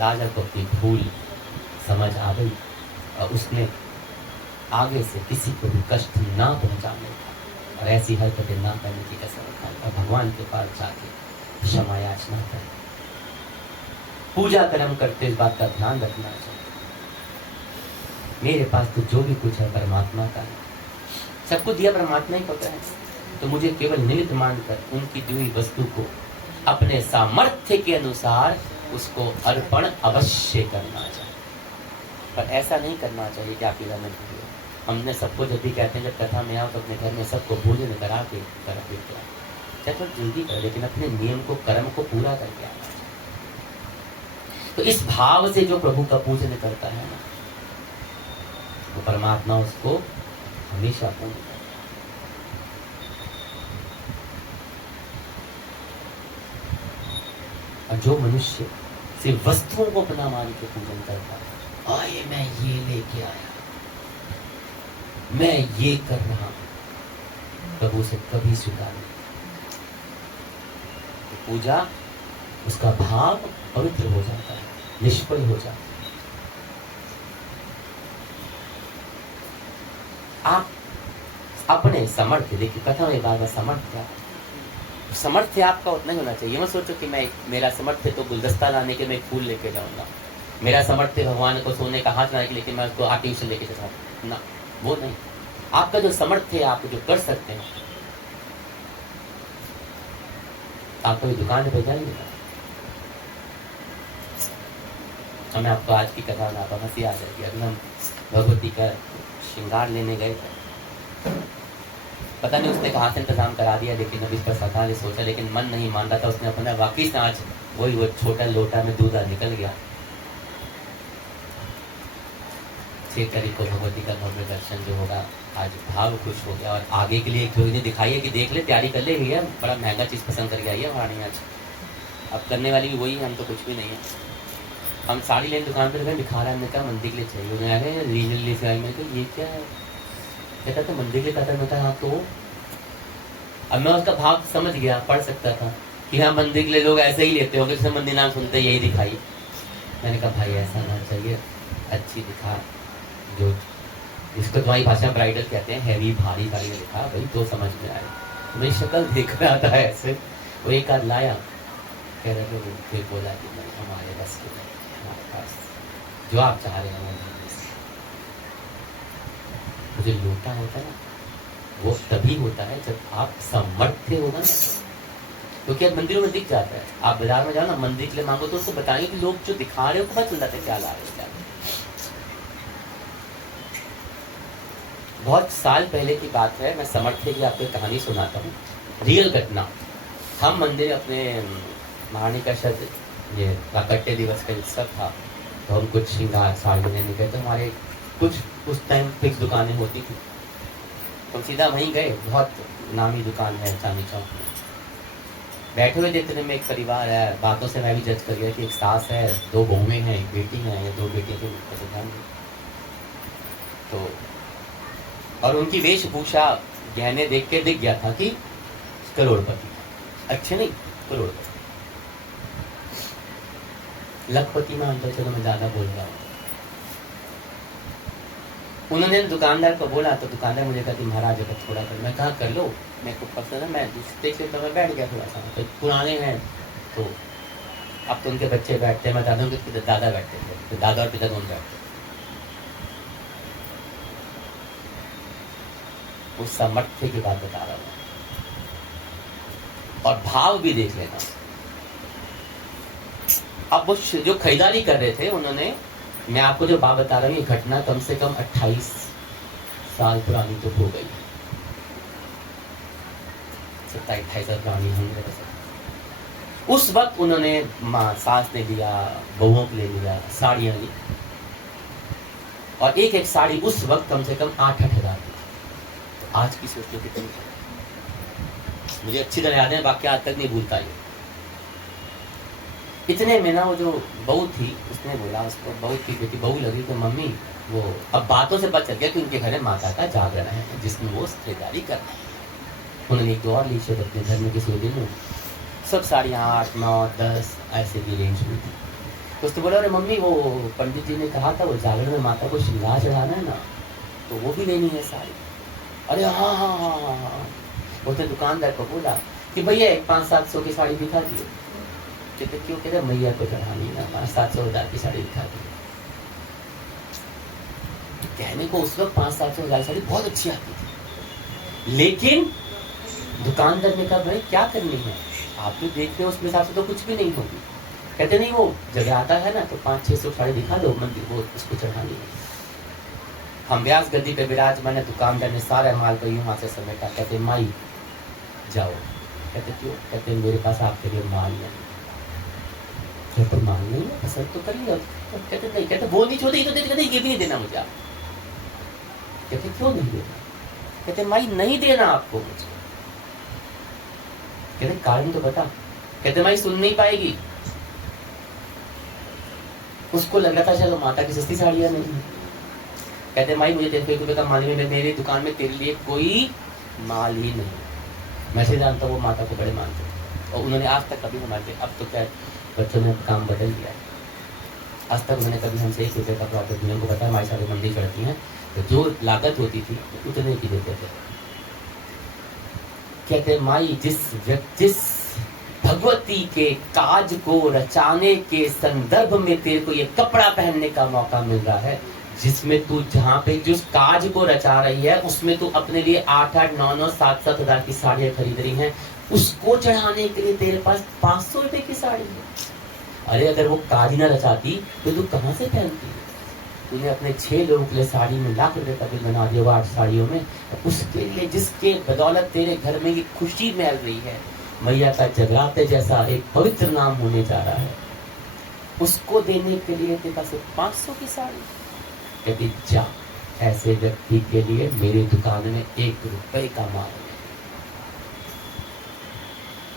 राजा को अपनी भूल समझ आ गई और उसने आगे से किसी को भी कष्ट ना पहुंचाने का और ऐसी हरकतें ना करने की कसम खाई और भगवान के पास जाके क्षमा याचना करें। पूजा कर्म करते इस बात का ध्यान रखना चाहिए, मेरे पास तो जो भी कुछ है परमात्मा का है, सबको दिया परमात्मा ही पता है, तो मुझे केवल निमित्त मानकर उनकी दी हुई वस्तु को अपने सामर्थ्य के अनुसार उसको अर्पण अवश्य करना चाहिए। पर ऐसा नहीं करना चाहिए कि आप इधर में भूलिए। हमने सबको जब भी कहते हैं जब कथा में आओ तो अपने घर में सबको भोजन करा के चाहे तो जल्दी कर, लेकिन अपने नियम को, कर्म को पूरा करके आना चाहिए। तो इस भाव से जो प्रभु का पूजन करता है ना, वो परमात्मा उसको हमेशा पूर्ण करता है। और जो मनुष्य सिर्फ वस्तुओं को अपना मान के पूजन करता है, आए मैं ये लेके आया, मैं ये कर रहा हूं, प्रभु से कभी स्वीकार नहीं। तो पूजा, उसका भाव पवित्र हो जाता है, निष्फल हो जाता है। आप अपने सामर्थ्य, देखिए कथा में बाबा सामर्थ्य, सामर्थ्य आपका उतना ही होना चाहिए। मत सोचो कि मैं, मेरा सामर्थ्य तो गुलदस्ता लाने के मैं फूल लेके जाऊंगा, मेरा सामर्थ्य भगवान को सोने का हाथ लाने के लिए मैं उसको आर्टिफिशियल लेके जाऊँ ना, वो नहीं। आपका जो सामर्थ्य है, आप जो कर सकते हैं, आप कोई दुकान पे जाएंगे। हमें आपको आज की कथा में आपको हंसी आ जाएगी। अभी हम भगवती का श्रृंगार लेने गए थे, पता नहीं उसने कहाँ से इंतजाम करा दिया, लेकिन अभी पर सखा ने सोचा, लेकिन मन नहीं मान रहा था। उसने अपना वाकई से आज वही वो छोटा लोटा में दूध निकल गया। 6 तारीख को भगवती का भव्य दर्शन जो होगा, आज भाव खुश हो गया। और आगे के लिए एक थोड़ी दिखाई है कि देख ले, तैयारी कर ले, भैया बड़ा महंगा चीज़ पसंद करके आई है हमारे आज। अब करने वाली भी वही है, हम तो कुछ भी नहीं है। हम साड़ी लेने दुकान पर गए, दिखा रहा है, हमने कहा मंदिर के लिए चाहिए, उन्होंने रीजनली से आई। मैंने कहा ये क्या है, कहता था मंदिर के लिए कहता। मैं कहा तो अब मैं उसका भाव समझ गया, पढ़ सकता था कि हाँ मंदिर के लिए लोग ऐसे ही लेते होंगे, जैसे मंदिर नाम सुनते यही दिखाई। मैंने कहा भाई ऐसा ना चाहिए, अच्छी दिखा, जो इसको तुम्हारी भाषा ब्राइडल कहते हैं, हैवी भारी भारी में लिखा भाई तो समझ में आए। मेरी शक्ल देख रहा था ऐसे, वो एक आध लाया, कह रहे थे, फिर बोला कि नहीं हमारे बस के नहीं, हमारे पास जो आप चाह रहे हैं वो जो लोटा होता है ना, वो तभी होता है जब आप समर्थ्य होगा ना। क्योंकि अब मंदिरों में दिख जाता है, आप बाजार में जाओ ना, मंदिर के लिए मांगो तो उसको बताएंगे कि लोग जो दिखा रहे हो पता चल जाता है क्या ला रहे हैं। बहुत साल पहले की बात है, मैं समर्थ्य की आपको कहानी सुनाता हूँ, रियल घटना। हम मंदिर अपने महारानी का शायद ये प्राकट्य दिवस का उत्सव था, तो हम कुछ श्रृंगार साड़ी लेने गए, तो हमारे कुछ उस टाइम फिक्स दुकानें होती थी, तो सीधा वहीं गए। बहुत नामी दुकान है चांदी चौक में। बैठे हुए जितने में एक परिवार है, बातों से मैं भी जज कर गया कि एक सास है, 2 बहुएं हैं, एक बेटी है, या 2 बेटियों के दुकान में। तो और उनकी वेशभूषा गहने देख के दिख गया था कि करोड़पति, अच्छे नहीं करोड़पति, लखपति में अंतर, चलो मैं ज्यादा बोल रहा हूँ। उन्होंने दुकानदार को बोला, तो दुकानदार मुझे कहती महाराज अगर थोड़ा कर, मैं कहा कर लो, मेरे को पसंद है, मैं देख लेता, मैं बैठ गया थोड़ा सा। तो पुराने हैं तो अब तो उनके बच्चे बैठते हैं, मैं दादा के दादा बैठते थे, तो दादा और पिता दोनों बैठते। उस सामर्थ्य की बात बता रहा हूँ, और भाव भी देख लेना। अब वो जो खरीदारी कर रहे थे उन्होंने, मैं आपको जो बात बता रहा हूँ, ये घटना कम से कम 28 साल पुरानी तो हो गई, 27-28 साल पुरानी होंगे। उस वक्त उन्होंने माँ सास ने लिया, बहुओं के लिए लिया, साड़ियाँ ली, और एक एक साड़ी उस वक्त कम से कम 8-8 हज़ार की। तो आज की सोच लो कितनी, मुझे अच्छी तरह याद है, वाक्य आज तक नहीं भूलता ये। इतने में ना वो जो बहू थी, उसने बोला उसको, बहू की बेटी बहू लगी तो मम्मी वो, अब बातों से पता चल गया कि उनके घर में माता का जागरण है जिसमें वो खरीदारी कर रहे हैं। उन्होंने एक 2 और ली शायद अपने घर में किसी दिन में, सब साड़ियाँ 8, 9, 10 ऐसे की रेंज में थी। तो उसने बोला अरे मम्मी वो पंडित जी ने कहा था वो जागरण में माता को श्रृंगार चढ़ाना है ना, तो वो भी लेनी है साड़ी। अरे हाँ हाँ हाँ हाँ हाँ। उसने दुकानदार को बोला कि भैया एक 500-700 की साड़ी दिखा दिए। कहते क्यों? कहते मैया को चढ़ानी है, 500-700 हज़ार की साड़ी दिखा दी। कहने को उस वक्त 500-700 हज़ार साड़ी बहुत अच्छी आती थी, लेकिन दुकानदार ने कहा भाई क्या करनी है, आप जो देखते हो उसके हिसाब से तो कुछ भी नहीं होगी। कहते नहीं वो जगह आता है ना तो 500-600 साड़ी दिखा दो, मंदिर वो उसको चढ़ानी है। हम व्यास गद्दी पे विराजमान है, दुकानदार ने सारा माल को यूं हाथ से समेटा। कहते माई जाओ। कहते क्यों? कहते मेरे पास आपके लिए माल नहीं। कहते माल नहीं है, पसंद तो कर लिया। तो कहते नहीं, कहते वो नहीं छोड़े, तो कहते ये भी नहीं देना मुझे आप। कहते क्यों नहीं देना? कहते माई नहीं देना आपको मुझे। कहते कारण तो बता। कहते माई सुन नहीं पाएगी। उसको लग रहा था शायद माता की सस्ती साड़ियां नहीं। कहते माई मुझे 1 रुपए का माल में, मेरी दुकान में तेरे लिए कोई माल ही नहीं। मैं से जानता हूँ वो माता को बड़े मानते। और उन्होंने आज तक कभी हमारे, अब तो क्या बच्चों ने काम बदल दिया है, आज तक उन्होंने कभी हमसे 1 रुपये का प्रॉफिट नहीं, उनको पता है हमारी सारी मंडी चढ़ती हैं तो जो लागत होती थी उतने की देते थे। कहते माई जिस भगवती के काज को रचाने के संदर्भ में तेरे को ये कपड़ा पहनने का मौका मिल रहा है, जिसमें तू जहाँ पे जिस काज को रचा रही है उसमें तू अपने लिए 8-8, 9-9, 7-7 हजार की साड़ियाँ खरीद रही हैं, उसको चढ़ाने के लिए तेरे पास 500 रुपए की साड़ी है। अरे अगर वो काज ही ना रचाती तो तू कहाँ से पहनती? तूने अपने 6 लोगों के लिए साड़ी में लाख रुपए का बिल बना दिया 8 साड़ियों में, उसके लिए जिसके बदौलत तेरे घर में ये खुशी मैल रही है, मैया का जगराते जैसा एक पवित्र नाम होने जा रहा है, उसको देने के लिए तेरे पास 500 की साड़ी। कहती जा ऐसे व्यक्ति के लिए मेरी दुकान में 1 रुपए का माल है।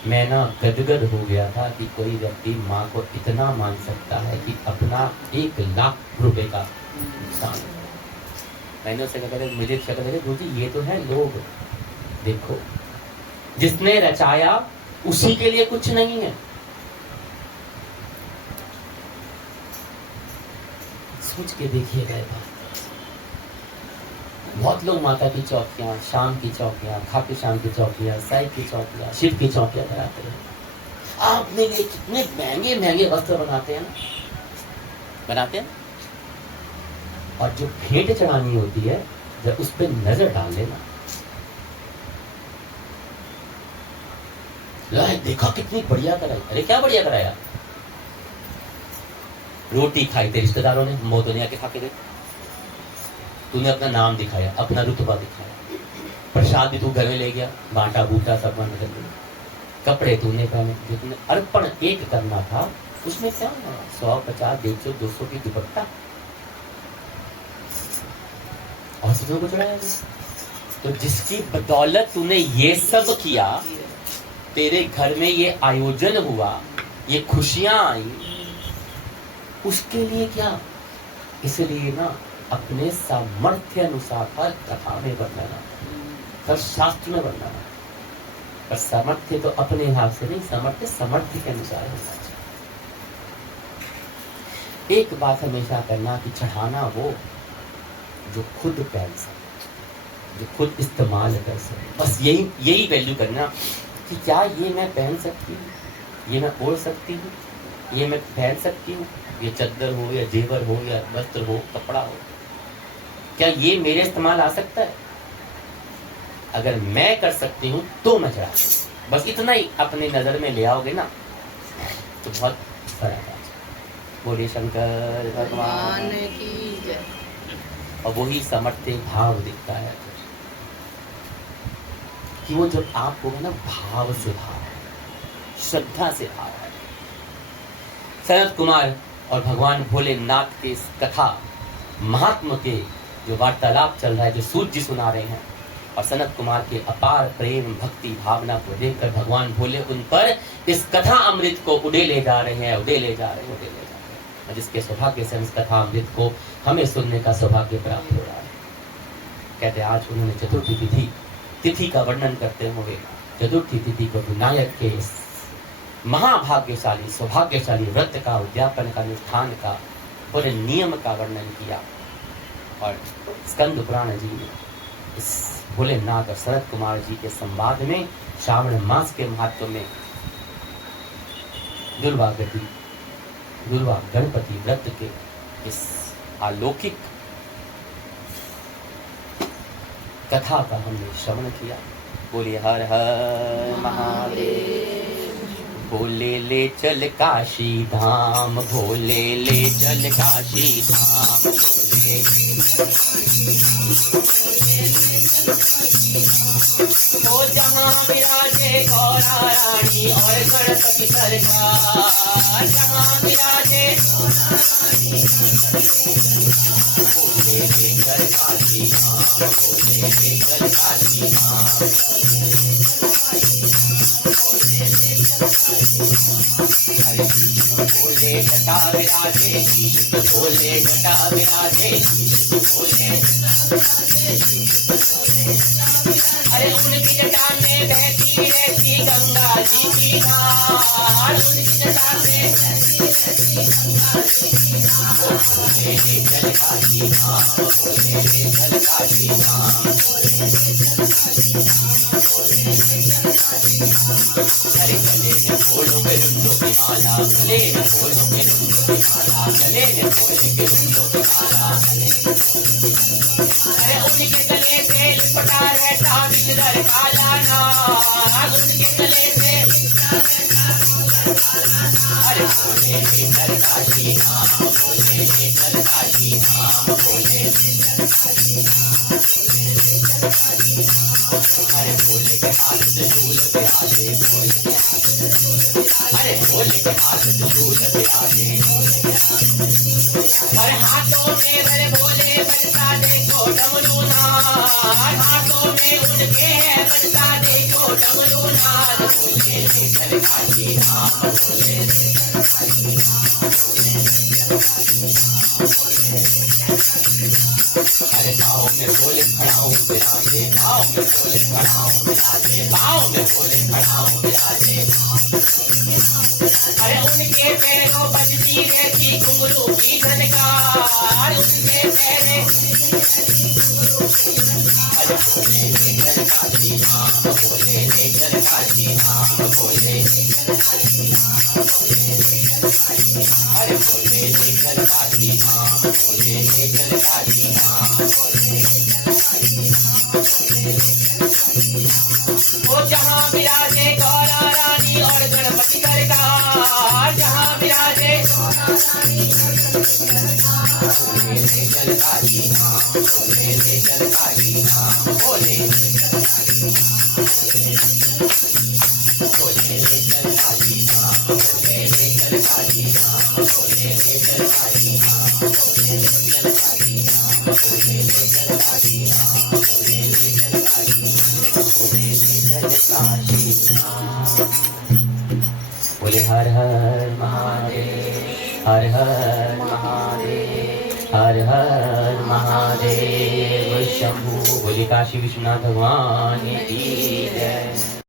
मैं ना गदगद हो गया था कि कोई व्यक्ति माँ को इतना मान सकता है कि अपना 1 लाख रुपए का नुकसान। मैंने उससे कहा मुझे शक्ल लगे गुरुजी ये तो है लोग, देखो जिसने रचाया उसी के लिए कुछ नहीं है। सोच के देखिएगा ये बात। बहुत लोग माता की चौकियां, शाम की चौकियां, खाकी शाम की चौकियां, साई की चौकियां, शिव की चौकियां बनाते हैं। आपने लिए कितने महंगे महंगे वस्त्र बनाते हैं ना, बनाते हैं। और जो भेंट चढ़ानी होती है जब उस पर नजर डाल लेना, देखा कितनी बढ़िया कराई। अरे क्या बढ़िया कराया? रोटी खाई थे रिश्तेदारों ने, वो तो नहीं आके खा के गए। तूने अपना नाम दिखाया, अपना रुतबा दिखाया, प्रसाद भी तू घर में ले गया, बांटा बूटा सब बंद कर दिया। कपड़े तूने पहने, जो तूने अर्पण एक करना था उसमें क्या है? 100, 50, 150, 200 की दुपट्टा और तुझे को चढ़ाया। तो जिसकी बदौलत तूने ये सब किया, तेरे घर में ये आयोजन हुआ, ये खुशियां आई, उसके लिए क्या? इसलिए ना अपने सामर्थ्य अनुसार हर कथा में वर्णना, हर शास्त्र में वर्णना। पर सामर्थ्य तो अपने हाथ से नहीं, सामर्थ्य के अनुसार होना चाहिए। एक बात हमेशा करना कि चढ़ाना वो जो खुद पहन सके, जो खुद इस्तेमाल कर सके। बस यही वैल्यू करना कि क्या ये मैं पहन सकती हूँ, ये मैं ओढ़ सकती हूँ, ये मैं पहन सकती हूँ, ये चद्दर हो या जेवर हो या वस्त्र हो, कपड़ा हो, क्या ये मेरे इस्तेमाल आ सकता है? अगर मैं कर सकती हूँ तो मैं चढ़ा, बस इतना ही अपने नजर में ले आओगे ना तो बहुत फर्क आ जाए। बोले शंकर भगवान की जय। और वही समर्थ्य भाव दिखता है कि वो जब आप होगा ना भाव से भाव, श्रद्धा से भाव है। सनत कुमार और भगवान भोलेनाथ के इस कथा महात्मा के जो वार्तालाप चल रहा है, जो सूत जी सुना रहे हैं, और सनत कुमार के अपार प्रेम भक्ति भावना को देखकर भगवान भोले उन पर इस कथा अमृत को उड़े ले जा रहे हैं, उड़े ले जा रहे हैं। जिसके सौभाग्य से इस कथा अमृत को हमें सुनने का सौभाग्य प्राप्त हो रहा है। कहते आज उन्होंने चतुर्थी तिथि का वर्णन करते हुए चतुर्थी तिथि को विनायक के महाभाग्यशाली सौभाग्यशाली व्रत का, उद्यापन का, अनुष्ठान का, पूरे नियम का वर्णन किया। और स्कंद पुराण जी ने इस भोलेनाथ और शरद कुमार जी के संवाद में श्रावण मास के महत्व में दुर्वा गणपति व्रत के इस अलौकिक कथा का हमने श्रवण किया। बोलिए हर हर महादेव। भोले ले चल काशी धाम, भोले ले चल काशी धाम, भोले ओ जहाँ विराजे गौरा रानी और गणपति सरकार, जहाँ विराजे भोले ले चल काशी धाम, भोले ले चल काशी धाम। भोले जटा विराजे, भोले जटा विराजे, भोले। अरे उनकी जटा में बहती रहती गंगा जी की की धार उनकी जटा से बोले चल काशी धाम बोले चल काशी धाम अरे गले में फूलों के रुंडों की माला गले में फूलों के रुंडों की माला गले में फूलों के रुंडों की माला अरे उनके गले से लिपटा रहता विषधर काला नाग उनके गले से अरे बोले चल काशी धाम बोले चल काशी धाम बोले अरे बोले के हाथ से झूल पे आजे बोले अरे बोले के हाथ से झूल पे आजे अरे हाथों में भरे भोले बजता देखो डमरू नाद हाथों में उनके है बजता देखो डमरू नाद बोले चल काशी धाम बोले अरे गाँव में बोले खड़ाऊं विराजे गाँव में बोले खड़ाऊं विराजे गाँव में बोले खड़ाऊं विराजे अरे उनके पैरों बजती रहती घुंघरू की झनकार उनके पैरे अरे बोले चल काशी धाम बोले चल काशी धाम बोले अरे बोले चल काशी धाम बोले चल काशी धाम वो जहाँ विराजे गौरा रानी और गणपति सरकार जहाँ विराजे बोले चल काशी धाम बोले चल काशी धाम बोले चल काशी धाम बोले चल काशी धाम बोले चल काशी धाम चल काशी धाम बोले चल काशी धाम बोले चल काशी धाम बोले हर हर महादेव हर हर महादेव हर हर महादेव शंभू बोले काशी विश्वनाथ भगवान की जय।